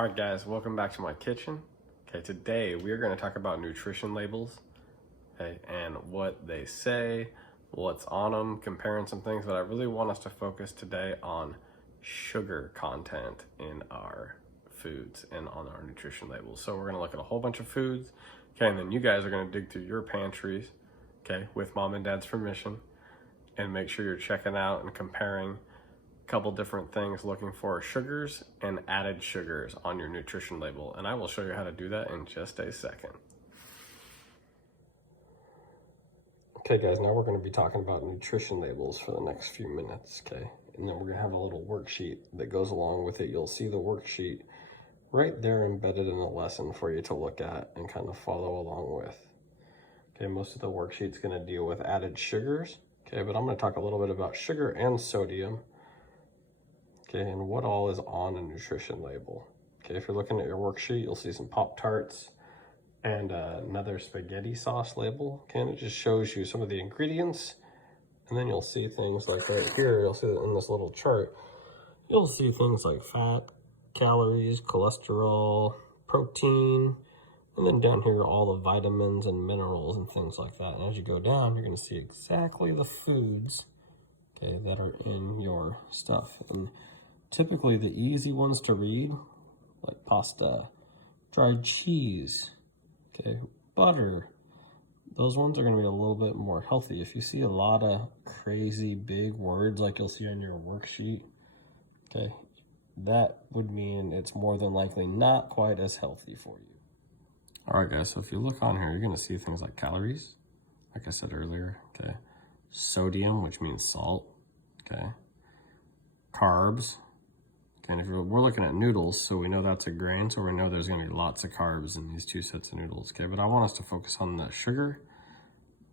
All right, guys, welcome back to my kitchen. Okay, today we are going to talk about nutrition labels, okay, and what they say, what's on them, comparing some things, but I really want us to focus today on sugar content in our foods and on our nutrition labels. So we're going to look at a whole bunch of foods, okay, and then you guys are going to dig through your pantries, okay, with mom and dad's permission, and make sure you're checking out and comparing couple different things, looking for sugars and added sugars on your nutrition label, and I will show you how to do that in just a second. Okay guys, now we're going to be talking about nutrition labels for the next few minutes, okay? And then we're going to have a little worksheet that goes along with it. You'll see the worksheet right there embedded in the lesson for you to look at and kind of follow along with. Okay, most of the worksheet's going to deal with added sugars, okay, but I'm going to talk a little bit about sugar and sodium. Okay, and what all is on a nutrition label. Okay, if you're looking at your worksheet, you'll see some Pop-Tarts and another spaghetti sauce label. Okay, and it just shows you some of the ingredients. And then you'll see things like right here, you'll see that in this little chart, you'll see things like fat, calories, cholesterol, protein, and then down here, all the vitamins and minerals and things like that. And as you go down, you're gonna see exactly the foods, okay, that are in your stuff. And typically the easy ones to read, like pasta, dried cheese, okay, butter, those ones are gonna be a little bit more healthy. If you see a lot of crazy big words like you'll see on your worksheet, okay, that would mean it's more than likely not quite as healthy for you. All right guys, so if you look on here, you're gonna see things like calories, like I said earlier, okay, sodium, which means salt, okay, carbs. And if we're looking at noodles, so we know that's a grain, so we know there's going to be lots of carbs in these two sets of noodles, okay? But I want us to focus on the sugar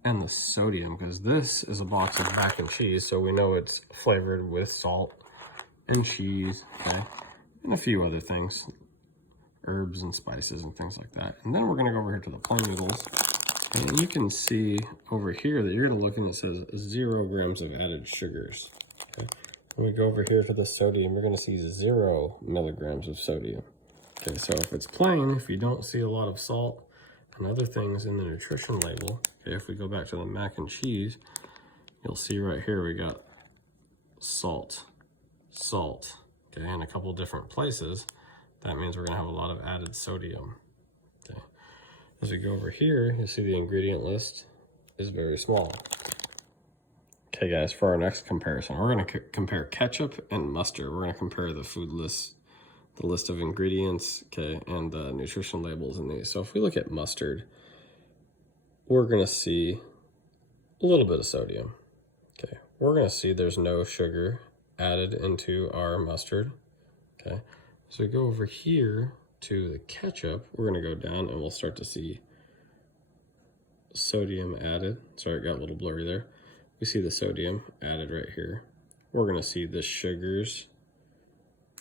and the sodium, because this is a box of mac and cheese, so we know it's flavored with salt and cheese, okay? And a few other things, herbs and spices and things like that. And then we're going to go over here to the plain noodles, and you can see over here that you're going to look and it says 0 grams of added sugars, okay? When we go over here to the sodium, we're going to see 0 milligrams of sodium. Okay, so if it's plain, if you don't see a lot of salt and other things in the nutrition label, okay, if we go back to the mac and cheese, you'll see right here we got salt, okay, in a couple different places. That means we're going to have a lot of added sodium. Okay, as we go over here, you'll see the ingredient list is very small. Okay guys, for our next comparison, we're going to compare ketchup and mustard. We're going to compare the food list, the list of ingredients, okay, and the nutrition labels in these. So if we look at mustard, we're going to see a little bit of sodium. Okay, we're going to see there's no sugar added into our mustard. Okay, so we go over here to the ketchup, we're going to go down and we'll start to see sodium added. Sorry, it got a little blurry there. We see the sodium added right here. We're going to see the sugars,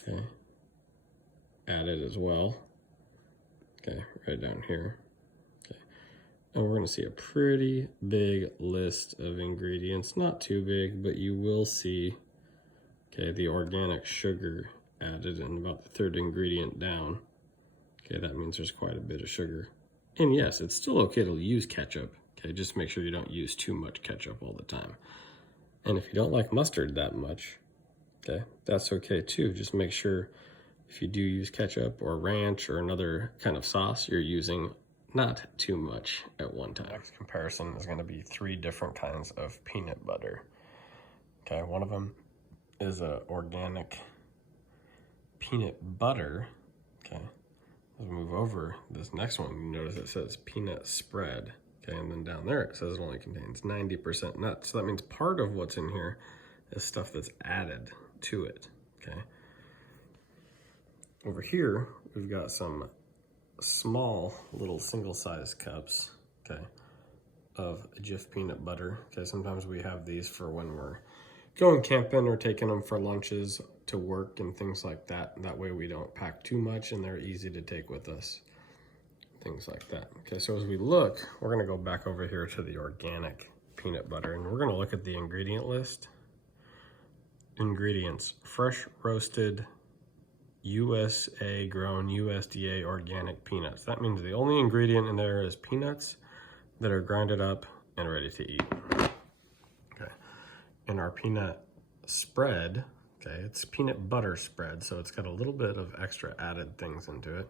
okay, added as well, okay, right down here, okay. And we're going to see a pretty big list of ingredients, not too big, but you will see, okay, the organic sugar added in about the third ingredient down. Okay, that means there's quite a bit of sugar. And yes, it's still okay to use ketchup. Okay, just make sure you don't use too much ketchup all the time. And if you don't like mustard that much, okay, that's okay too. Just make sure if you do use ketchup or ranch or another kind of sauce, you're using not too much at one time. Next comparison is going to be 3 different kinds of peanut butter. Okay, one of them is a organic peanut butter. Okay, as we move over, this next one, you notice it says peanut spread. Okay, and then down there it says it only contains 90% nuts. So that means part of what's in here is stuff that's added to it, okay? Over here, we've got some small little single-sized cups, okay, of Jif peanut butter. Okay, sometimes we have these for when we're going camping or taking them for lunches to work and things like that. That way we don't pack too much and they're easy to take with us. Things like that. Okay, so as we look, we're going to go back over here to the organic peanut butter and we're going to look at the ingredient list. Ingredients: fresh roasted USA grown USDA organic peanuts. That means the only ingredient in there is peanuts that are grinded up and ready to eat. Okay. In our peanut spread, okay, it's peanut butter spread, so it's got a little bit of extra added things into it.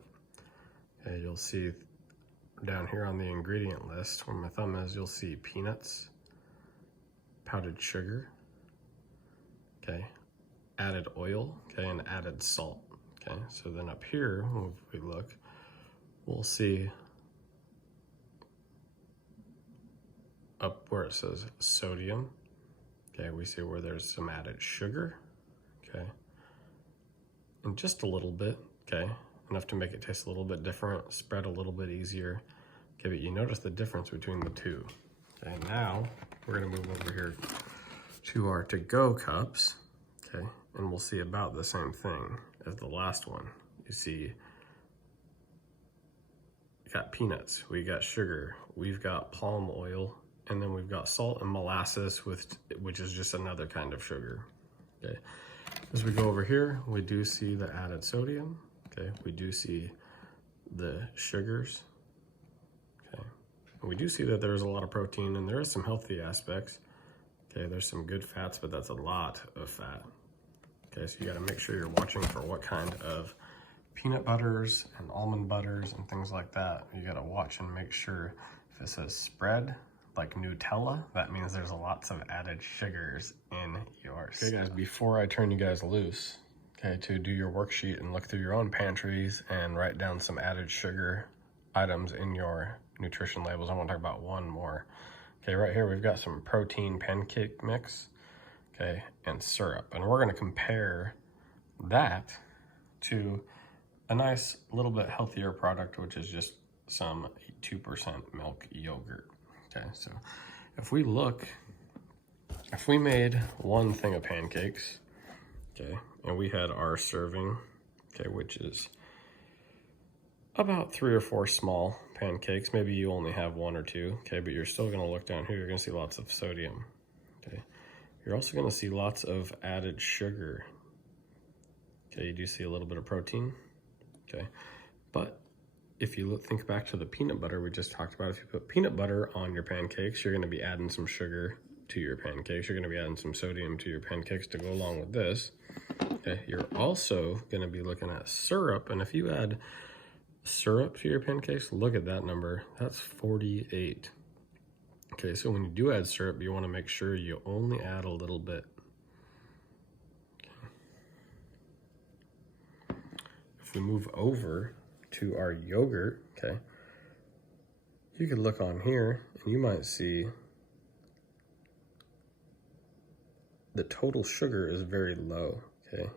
Okay, you'll see down here on the ingredient list where my thumb is, you'll see peanuts, powdered sugar, okay, added oil, okay, and added salt. Okay, so then up here, if we look, we'll see up where it says sodium, okay, we see where there's some added sugar, okay, and just a little bit, okay, enough to make it taste a little bit different, spread a little bit easier, okay, but you notice the difference between the two. Okay, now we're gonna move over here to our to-go cups, okay, and we'll see about the same thing as the last one. You see, we got peanuts, we got sugar, we've got palm oil, and then we've got salt and molasses, which is just another kind of sugar. Okay. As we go over here, we do see the added sodium. Okay, we do see the sugars. Okay, and we do see that there's a lot of protein and there is some healthy aspects. Okay, there's some good fats, but that's a lot of fat. Okay, so you gotta make sure you're watching for what kind of peanut butters and almond butters and things like that. You gotta watch and make sure if it says spread, like Nutella, that means there's lots of added sugars in yours. Okay guys, before I turn you guys loose, okay, to do your worksheet and look through your own pantries and write down some added sugar items in your nutrition labels, I wanna talk about one more. Okay, right here we've got some protein pancake mix, okay, and syrup. And we're gonna compare that to a nice little bit healthier product, which is just some 2% milk yogurt. Okay, so if we made one thing of pancakes, okay, and we had our serving, okay, which is about 3 or 4 small pancakes, maybe you only have 1 or 2, okay, but you're still gonna look down here, you're gonna see lots of sodium, okay. You're also gonna see lots of added sugar, okay, you do see a little bit of protein, okay, but if you think back to the peanut butter we just talked about, if you put peanut butter on your pancakes, you're gonna be adding some sugar to your pancakes. You're gonna be adding some sodium to your pancakes to go along with this. Okay, you're also gonna be looking at syrup, and if you add syrup to your pancakes, look at that number, that's 48. Okay, so when you do add syrup, you wanna make sure you only add a little bit. Okay. If we move over to our yogurt, okay, you could look on here and you might see the total sugar is very low, okay.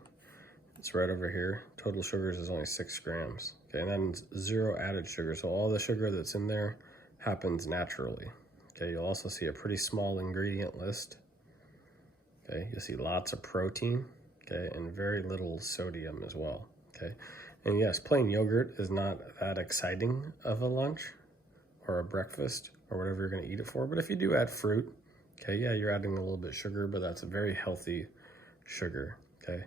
It's right over here. Total sugars is only 6 grams, okay, and that means 0 added sugar. So all the sugar that's in there happens naturally, okay. You'll also see a pretty small ingredient list, okay. You'll see lots of protein, okay, and very little sodium as well, okay. And yes, plain yogurt is not that exciting of a lunch or a breakfast or whatever you're gonna eat it for, but if you do add fruit, okay, yeah, you're adding a little bit of sugar, but that's a very healthy sugar, okay?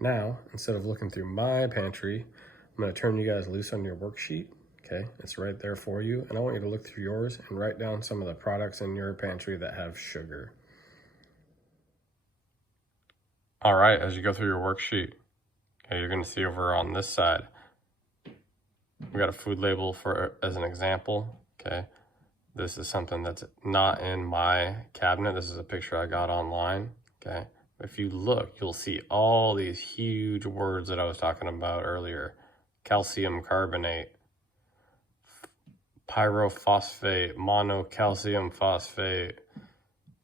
Now, instead of looking through my pantry, I'm gonna turn you guys loose on your worksheet, okay? It's right there for you, and I want you to look through yours and write down some of the products in your pantry that have sugar. All right, as you go through your worksheet, okay, you're gonna see over on this side, we got a food label for as an example, okay? This is something that's not in my cabinet. This is a picture I got online, okay? If you look, you'll see all these huge words that I was talking about earlier. Calcium carbonate, pyrophosphate, monocalcium phosphate,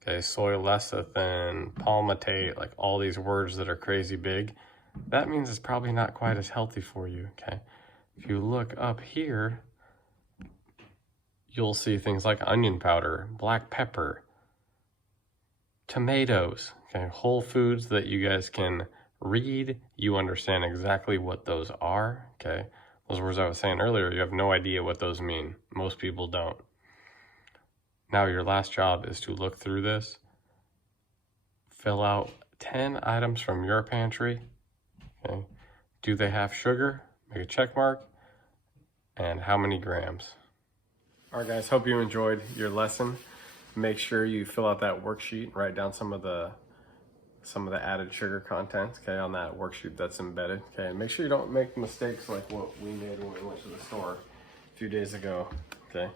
okay, soy lecithin, palmitate, like all these words that are crazy big. That means it's probably not quite as healthy for you, okay? If you look up here, you'll see things like onion powder, black pepper, tomatoes, okay, whole foods that you guys can read. You understand exactly what those are, okay? Those words I was saying earlier, you have no idea what those mean. Most people don't. Now your last job is to look through this, fill out 10 items from your pantry, okay? Do they have sugar? Make a check mark. And how many grams? All right, guys, hope you enjoyed your lesson. Make sure you fill out that worksheet, write down some of the added sugar content, okay, on that worksheet that's embedded, okay? And make sure you don't make mistakes like what we made when we went to the store a few days ago, okay?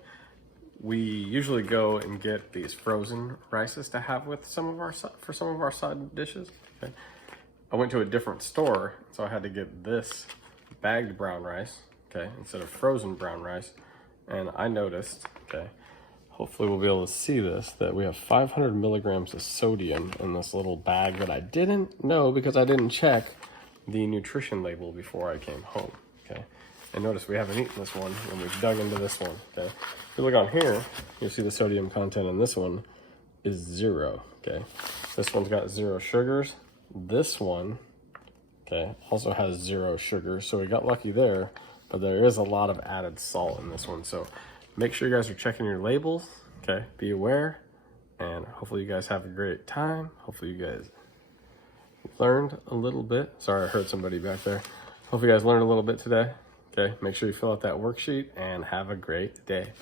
We usually go and get these frozen rices to have with some of our side dishes, okay? I went to a different store, so I had to get this bagged brown rice, okay, instead of frozen brown rice. And I noticed, okay, hopefully we'll be able to see this, that we have 500 milligrams of sodium in this little bag that I didn't know because I didn't check the nutrition label before I came home, okay? And notice we haven't eaten this one and we've dug into this one, okay? If you look on here, you'll see the sodium content in this one is 0, okay? This one's got 0 sugars. This one, okay, also has 0 sugar, so we got lucky there, but there is a lot of added salt in this one. So make sure you guys are checking your labels, okay? Be aware, and hopefully you guys have a great time. Hopefully you guys learned a little bit. Sorry, I heard somebody back there. Hopefully you guys learned a little bit today, okay? Make sure you fill out that worksheet and have a great day.